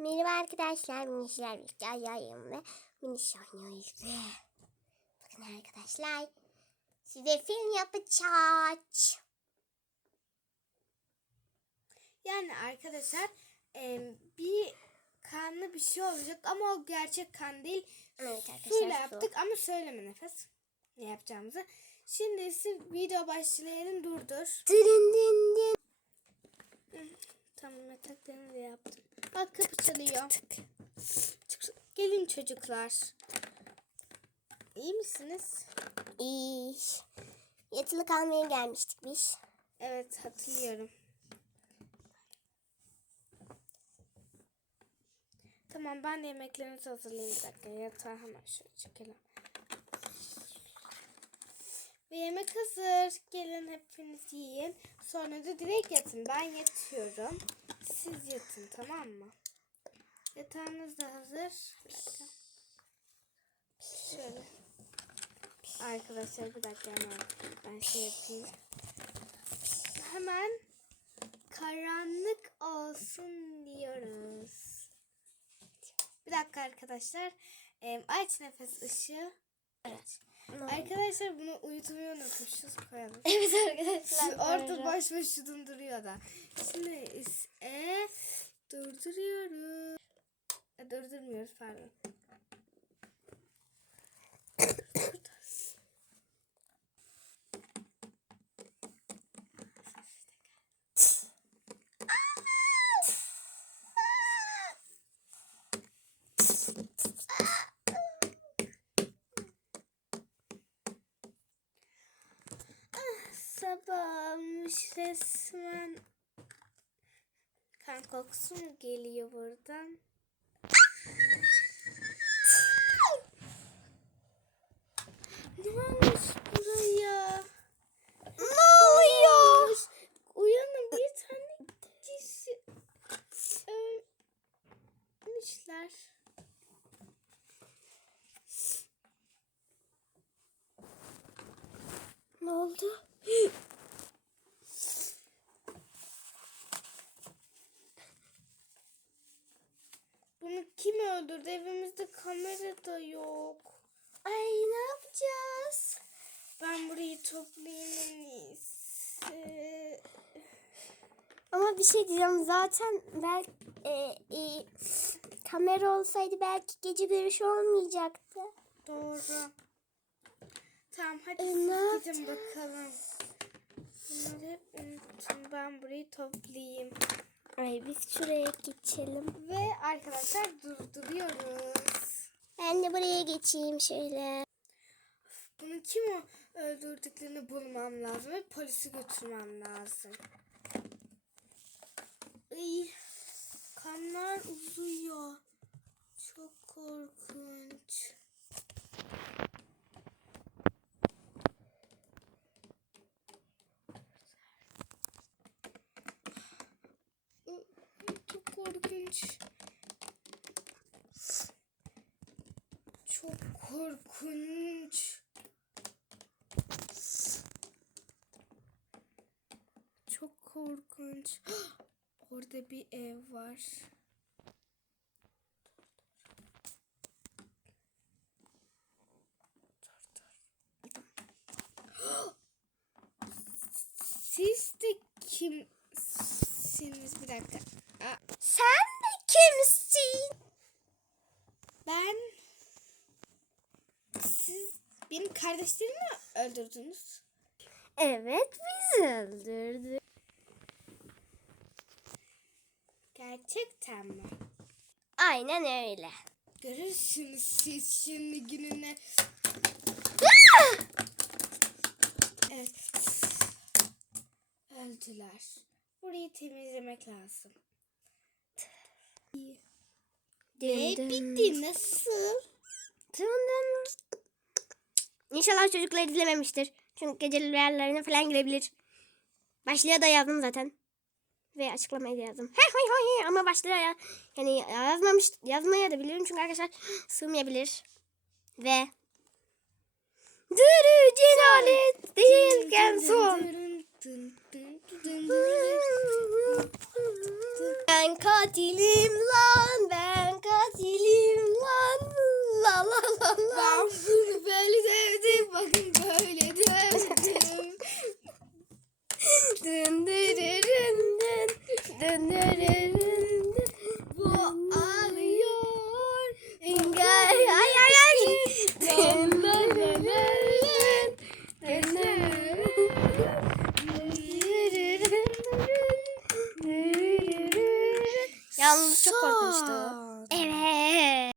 Merhaba arkadaşlar, minişler birlikte ayağım ve miniş oynuyoruz. Bakın arkadaşlar, size film yapacağız. Yani arkadaşlar e, bir kanlı bir şey olacak ama o gerçek kan değil. Evet arkadaşlar, Suyla su. yaptık ama söyleme nefes ne yapacağımızı. Şimdi ise video başlayalım durdur. Dırın dın dın. Tamam yataklarını da yaptım. Bak kapı çalıyor. Çık- Gelin çocuklar. İyi misiniz? İyi. Yatılı kalmaya gelmiştik biz. Evet hatırlıyorum. Tamam ben de yemeklerinizi hazırlayayım bir dakika. Yatağı hemen şöyle çekelim. Ve hazır. Gelin hepiniz yiyin. Sonra da direkt yatın. Ben yatıyorum. Siz yatın tamam mı? Yatağınız da hazır. Şöyle. Arkadaşlar bir dakika hemen ben şey yapayım. Hemen karanlık olsun diyoruz. Bir dakika arkadaşlar. Aç nefes ışığı. Evet. Arkadaşlar bunu uyutmayı unutmuşuz koyalım. Evet arkadaşlar. Orada baş başa duruyor da. Şimdi ise durduruyoruz. E, Durdurmuyoruz pardon. Sabahmış resmen. Kan kokusu mu geliyor buradan? ne olmuş buraya? Ne oluyor? Uyanın bir tane kişi ölmüşler. Ne oldu? Bunu kim öldürdü? Evimizde kamera da yok. Ay ne yapacağız? Ben burayı toplayayım en iyisi. Ama bir şey diyeceğim zaten belki e, e, kamera olsaydı belki gece görüşü olmayacaktı. Doğru. Tamam hadi E, siz ne gidin bakalım. Bunları. Ben burayı toplayayım. Ay biz şuraya geçelim. Ve arkadaşlar durduruyoruz. Ben de buraya geçeyim şöyle. Bunu kim o öldürdüklerini bulmam lazım ve polisi götürmem lazım. Ay, kanlar uzuyor. Çok korkunç. Ay, Çok korkunç. Çok korkunç. Çok korkunç. Orada bir ev var. Siz de kimsiniz? Bir dakika. Aa, Sen de kimsin? ben siz benim kardeşlerimi mi öldürdünüz? Evet biz öldürdük. Gerçekten mi? Aynen öyle. Görürsünüz siz şimdi gününe. evet. Öldüler. Burayı temizlemek lazım. Dın. bitti nasıl? Dın. İnşallah çocuklar izlememiştir. Çünkü gece rüyalarına falan girebilir. Başlığa da yazdım zaten. Ve açıklamaya da yazdım. He hay hay ama başlığa ya, yani yazmamış yazmaya da bilirim çünkü arkadaşlar sığmayabilir. Ve Dürü cenalet değilken son. Ben katilim lan ben Ben bunu böyle sevdim. Bakın böyle dövdüm. Dın dırırın dın, dın